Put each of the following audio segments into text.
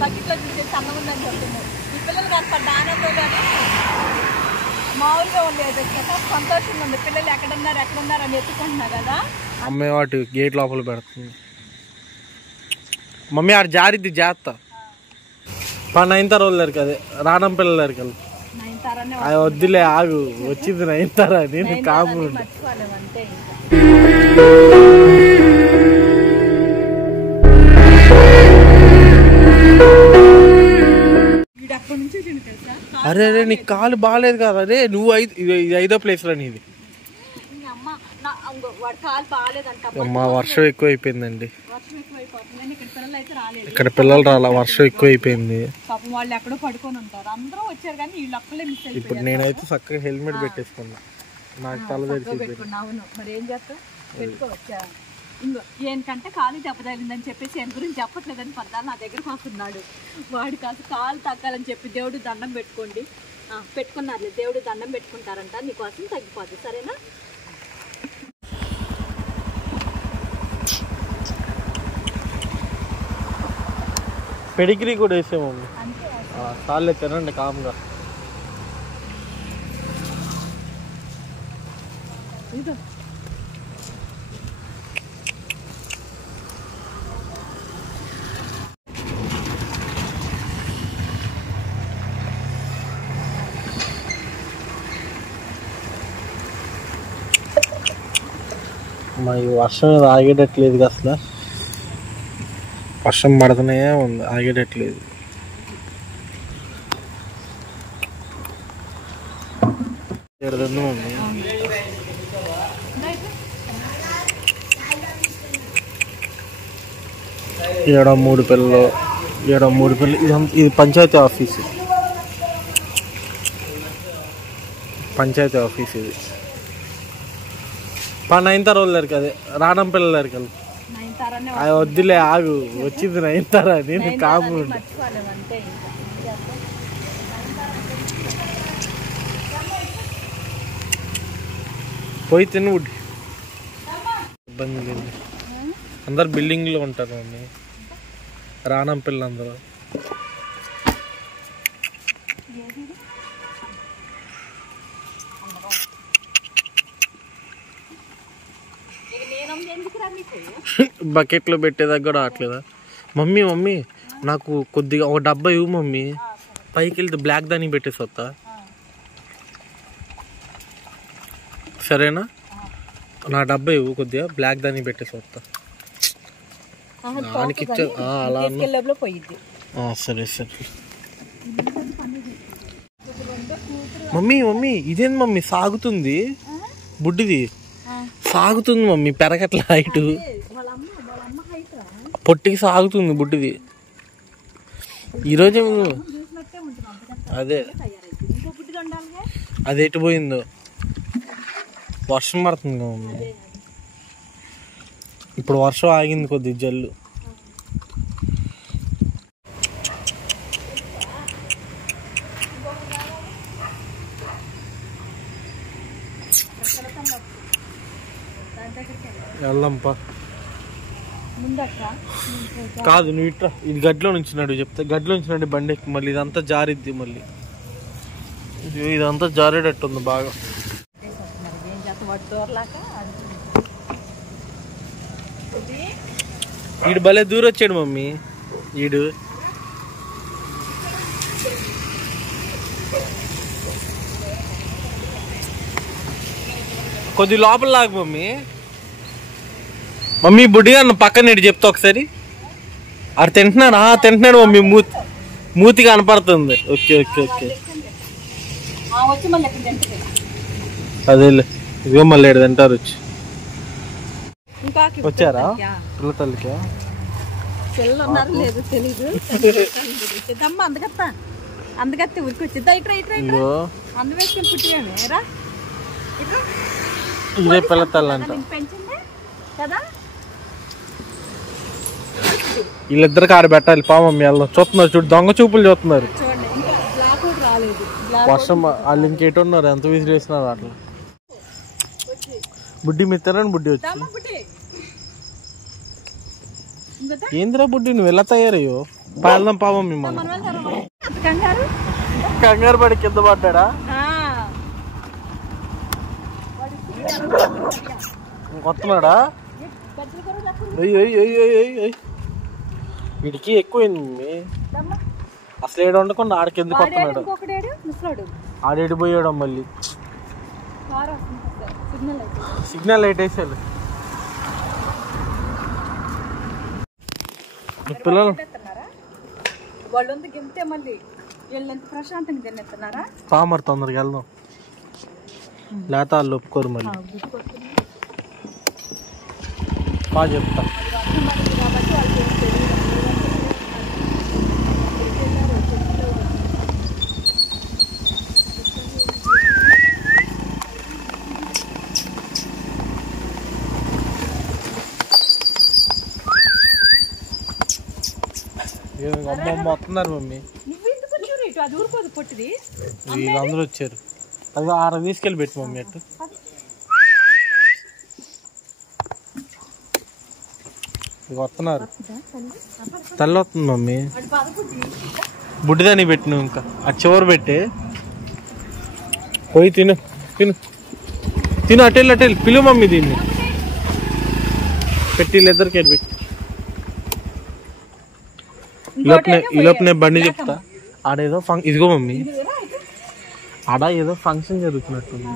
బకెట్లో చూసేసి అన్నం ఉందని చెప్తున్నాడు. ఈ పిల్లలు కనపడ్డ ఆనందం కానీ మామూలుగా ఉండేది కదా, సంతోషంగా ఉంది. పిల్లలు ఎక్కడున్నారు అని ఎత్తుకుంటున్నారు కదా. అమ్మాయి వాటి గేట్ లోపల పెడుతుంది. మమ్మీ ఆడ జారిద్ది జాగ్రత్త. 9 రోజులకి అదే రానం పిల్లలకి అది వద్దులే ఆగు వచ్చింది 9 నేను కాము. అరే అరే నీకు కాలు బాగాలేదు కదా. అరే నువ్వు 5వ ప్లేస్ లో నీది. అమ్మా వర్షం ఎక్కువ అయిపోయిందండి. ఇక్కడ పిల్లలు రాలా, వర్షం ఎక్కువ అయిపోయింది. వాళ్ళు ఎక్కడో పడుకొని ఉంటారు. అందరూ వచ్చారు కానీ వీళ్ళు ఒక్కలే మిస్ అయిపోయారు. ఇప్పుడు నేనైతే చక్కగా హెల్మెట్ పెట్టేసుకున్నా. నాకు తల పెట్టుకున్నా. అవును మరి ఏం చేస్తా పెట్టుకోవచ్చా. ఇంకో ఏంటంటే కాలు దెబ్బతగిలిందని చెప్పేసి ఆయన గురించి చెప్పట్లేదని పద్దాలు నా దగ్గరకు వస్తున్నాడు. వాడి కాలు తగ్గాలని చెప్పి దేవుడు దండం పెట్టుకోండి పెట్టుకున్నారులే. దేవుడు దండం పెట్టుకుంటారంట, నీకోసం తగ్గిపోద్ది సరేనా. పెడిగ్రీ కూడా వేసాము. చాలే తినండి కామ్గా. ఈ వర్షం ఆగేటట్లేదు అసలు. వర్షం పడుతూనే ఉంది, ఆగేటట్లేదు. ఏడో 3 పిల్లలు. ఇది పంచాయతీ ఆఫీసు. ఇది 9 రోజులకి అదే రానం పిల్లలకి అది వద్దులే ఆగు వచ్చింది 9 నేను కాము. పోయి తిను. ఇబ్బంది లేదు, అందరు బిల్డింగ్ లో ఉంటారు మమ్మీ. రానం పిల్లలందరూ బకెట్లో పెట్టేదాకా కూడా రావట్లేదా మమ్మీ. నాకు కొద్దిగా ఒక డబ్బా ఇవ్వు మమ్మీ. పైకి వెళ్తే బ్లాక్ దానికి పెట్టేసి వస్తా సరేనా. నా డబ్బా ఇవ్వు, కొద్దిగా బ్లాక్ దానికి పెట్టేసి వస్తా. దానికి ఇచ్చా అలా సరే. మమ్మీ ఇదేంది మమ్మీ సాగుతుంది, బుడ్డిది సాగుతుంది మమ్మీ. పెరగట్ల హైట్ పొట్టికి సాగుతుంది బుడ్డిది. ఈరోజు అది ఎటు పోయిందో. వర్షం పడుతుంది మమ్మీ. ఇప్పుడు వర్షం ఆగింది కొద్ది జల్లు. వెళ్దాంపా. కాదు నువ్వు ఇట్రా, ఇది గడ్లో నుంచినాడు చెప్తా. గడ్లో నుంచినాడు బండి ఎక్కి మళ్ళీ ఇదంతా జారిద్ది. మళ్ళీ ఇదంతా జారేటట్టుంది బాగా. ఈడు భలే దూరం వచ్చాడు మమ్మీ. ఈడు కొద్ది లోపల లాగు మమ్మీ. బుడ్డిగా పక్కన ఇటు చెప్తా ఒకసారి. ఆడు తింటున్నాడు మమ్మీ. మూతి కనపడుతుంది. ఓకే అదేలే. ఇదిగో మళ్ళీ ఏడు తింటారు వచ్చి. వచ్చారా పిల్ల తల్లికి? అందుకత్తే ఉరికి వచ్చిద్దా. ఇదే పిల్ల తల్లి అంట కదా. వీళ్ళిద్దరికి ఆడ పెట్టాలి. మమ్మీ వెళ్దాం. చూస్తున్నారు చూడు, దొంగ చూపులు చూస్తున్నారు. వర్షం వాళ్ళు ఇంకేటో ఉన్నారు, ఎంత విసిరేసినారు అట్లా. బుడ్డి మీరు తినండి. బుడ్డి వచ్చి ఏందిరా బుడ్డి నువ్వు ఎలా తయారయ్యో? వెళ్దాం పా మమ్మీ. మనం కంగారు పడి కింద పడ్డా. కొత్తనాడా వీడికి ఎక్కువైంది మమ్మీ. అసలు ఏడు వండకుండా ఆడికి ఎందుకు వస్తున్నాడు? ఆడేడు పోయాడు మళ్ళీ. సిగ్నల్ లైట్ వేసాడు. పిల్లలు పామర్ తొందరగా వెళ్దాం, లేత వాళ్ళు ఒప్పుకోరు మళ్ళీ. బాగా చెప్తా. అమ్మమ్మ వస్తున్నారు మమ్మీ. వీళ్ళందరూ వచ్చారు. అది 6 తీసుకెళ్ళి పెట్టు మమ్మీ. అట్టు వస్తున్నారు. తల్లి వస్తుంది మమ్మీ. బుడ్డిదాన్ని పెట్టిన ఇంకా ఆ చివరి పెట్టి పోయి తిను తిను తిను. అటెళ్ళి అటెళ్ళి పిలువు మమ్మీ. దీన్ని పెట్టి వీళ్ళిద్దరికి వెళ్ళి పెట్టి ఈలోపునే బండి చెప్తా. ఆడేదో ఇదిగో మమ్మీ, ఆడ ఏదో ఫంక్షన్ జరుగుతున్నట్టుంది.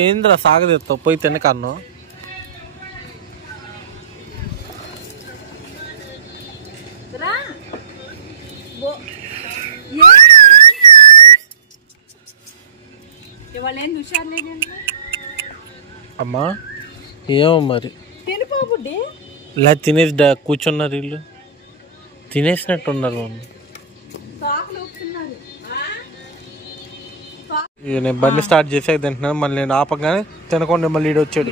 ఏంద్రా సాగదెత్తావు? పోయి తినకన్ను. అమ్మా ఏమో మరి ఇలా తినేసి కూర్చున్నారు. వీళ్ళు తినేసినట్టున్నారు మమ్మీ. నేను బండి స్టార్ట్ చేసాక తింటున్నాను. మళ్ళీ నేను ఆపగానే తినకుండా మళ్ళీ ఈడు వచ్చాడు.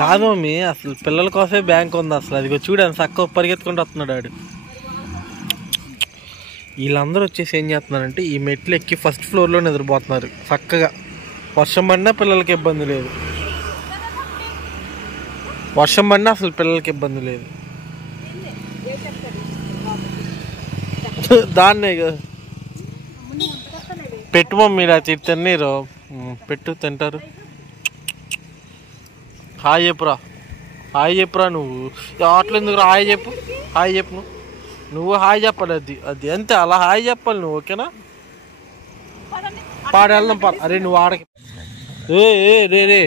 కాదు మమ్మీ, అసలు పిల్లల కోసమే బ్యాంక్ ఉంది. అసలు అది చూడండి చక్కగా పరిగెత్తుకుంటూ వస్తున్నాడు ఆడు. వీళ్ళందరూ వచ్చేసి ఏం చేస్తున్నారంటే ఈ మెట్లు ఎక్కి ఫస్ట్ ఫ్లోర్లో నిద్రపోతున్నారు చక్కగా. వర్షం పడినా పిల్లలకి ఇబ్బంది లేదు. వర్షం పడినా అసలు పిల్లలకి ఇబ్బంది లేదు. దాన్నే పెట్టు మమ్మీ. తిన్నీరు పెట్టు, తింటారు. హాయ్ చెప్పురా, హాయ్ చెప్పురా. నువ్వు ఆటలు ఎందుకు హాయ్ చెప్పు, హాయ్ చెప్పు. నువ్వు హాయ్ చెప్పాలి. అది అంతే, అలా హాయ్ చెప్పాలి నువ్వు. ఓకేనా? పాడెళ్దాం పా. అరే నువ్వు ఆడకి రే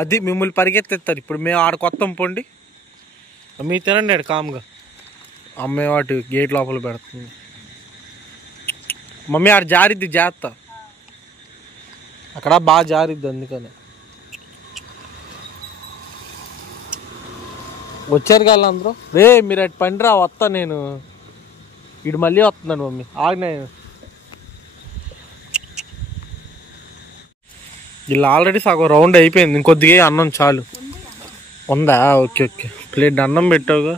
అది మిమ్మల్ని పరిగెత్తిస్తారు. ఇప్పుడు మేము ఆడకొత్తాం పోండి. మీ తినండి ఆడు కామ్గా. అమ్మాయి వాటి గేట్ లోపల పెడుతుంది. మమ్మీ ఆడ జారిద్ది, జాగ్రత్త. అక్కడ బాగా జారిద్ది, అందుకని. వచ్చారు కదా అందరూ. రే మీరు అటు పండిరా, వస్తా నేను. ఇటు మళ్ళీ వస్తున్నాను మమ్మీ. ఆగినా వీళ్ళు ఆల్రెడీ సగం రౌండ్ అయిపోయింది. ఇంకొద్దిగా అన్నం చాలు. ఉందా? Okay okay. ప్లేట్ అన్నం పెట్టావుగా.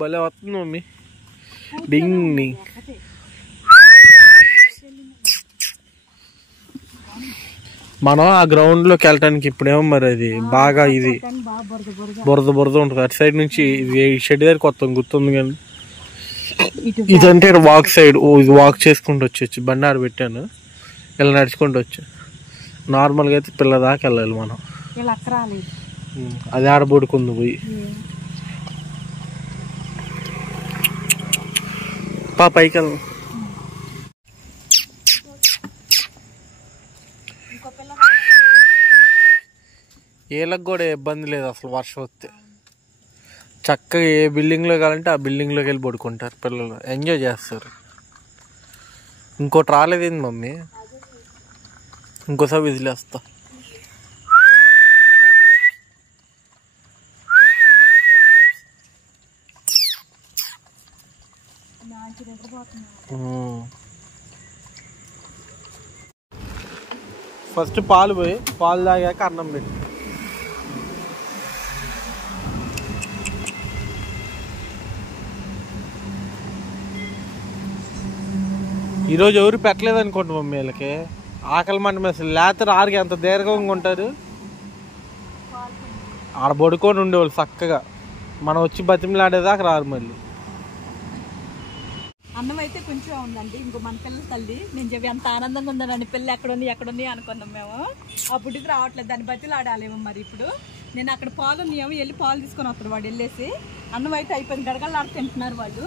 భలే వస్తుంది మమ్మీ. డింగ్. మనం ఆ గ్రౌండ్ లోకి వెళ్ళటానికి ఇప్పుడేమో మరి అది బాగా ఇది బురద బురద ఉంటుంది. అటు సైడ్ నుంచి ఇది షెడ్ దగ్గర కొత్త గుర్తుంది కానీ ఇదంటే వాక్ సైడ్. ఇది వాక్ చేసుకుంటూ వచ్చి బండి ఆడ పెట్టాను. ఇలా నడుచుకుంటూ వచ్చా. నార్మల్గా అయితే పిల్ల దాకా వెళ్ళాలి మనం. అది ఆడబడుకుంది పోయి. పైకి వెళ్దాం. వీళ్ళకి కూడా ఇబ్బంది లేదు అసలు. వర్షం వస్తే చక్కగా ఏ బిల్డింగ్లో కావాలంటే ఆ బిల్డింగ్లోకి వెళ్ళి పడుకుంటారు పిల్లలు. ఎంజాయ్ చేస్తారు. ఇంకోటి రాలేదేంది మమ్మీ? ఇంకోసారి విజిలేస్తా. ఫస్ట్ పాలు పోయి పాలు తాగాక అన్నం పెట్టి. ఈరోజు ఎవరు పెట్టలేదు అనుకోండి మమ్మీ వీళ్ళకి. ఆకలి మంట అసలు లేతరు ఆరికి ఎంత దీర్ఘంగా ఉంటారు. ఆడ పడుకొని ఉండేవాళ్ళు చక్కగా. మనం వచ్చి బతిమలాడేదాకా రారు మళ్ళీ. అన్నం అయితే కొంచెం ఉందండి. ఇంకో మన పిల్లల తల్లి నేను చెప్పి ఎంత ఆనందంగా ఉందని పిల్లలు ఎక్కడుంది అనుకున్నాం మేము. అప్పటికి రావట్లేదు, దాన్ని బతిలాడాలేమో మరి. ఇప్పుడు నేను అక్కడ పాలు ఉన్నాయేమో వెళ్ళి పాలు తీసుకొని వస్తాడు వాడు వెళ్ళేసి. అన్నం అయితే అయిపోయింది, గడగలాడు తింటున్నారు వాళ్ళు.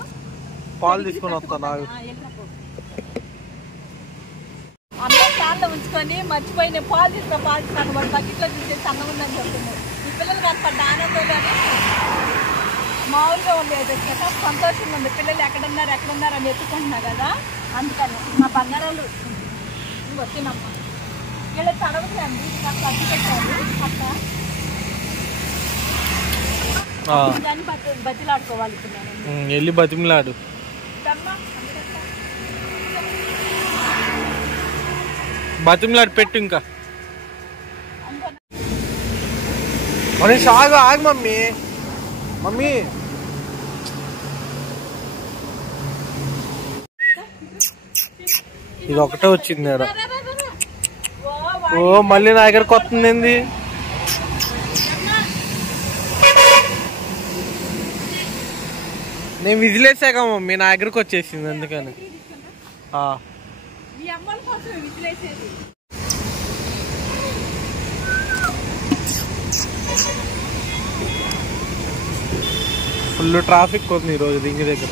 పాలు తీసుకొని వస్తాను. అన్నం ఫ్యాన్లో ఉంచుకొని మర్చిపోయి నేను పాలు తీసుకుని వాడు బకెట్లో చూసేసి అన్నం ఉందని చెప్తున్నాడు. ఈ పిల్లలు కనపడ్డ ఆనందం కానీ మామూలుగా ఉండేది కదా, సంతోషంగా ఉంది. పిల్లలు ఎక్కడున్నారు అని ఎత్తుకుంటున్నారు కదా, అందుకని మా బంగారాలు వచ్చినమ్మ వీళ్ళకి తడవుతాయండి. కాస్త అడ్డు పెట్టారు అక్క, దాన్ని బతిలాడుకోవాలి. ఇప్పుడు నేను వెళ్ళి బతిమలాడు. బతిమలాడు పెట్టు. ఇంకా మనీష్ ఆగు ఆగు మమ్మీ. మమ్మీ ఇది ఒకటే వచ్చింది. ఓ మళ్ళీ నా దగ్గరకు వస్తుంది ఏంది? నేను విజిలేసాక మమ్మీ నా దగ్గరకు వచ్చేసింది అందుకని. ఫుల్ ట్రాఫిక్ ఉంది ఈరోజు రింగ్ దగ్గర.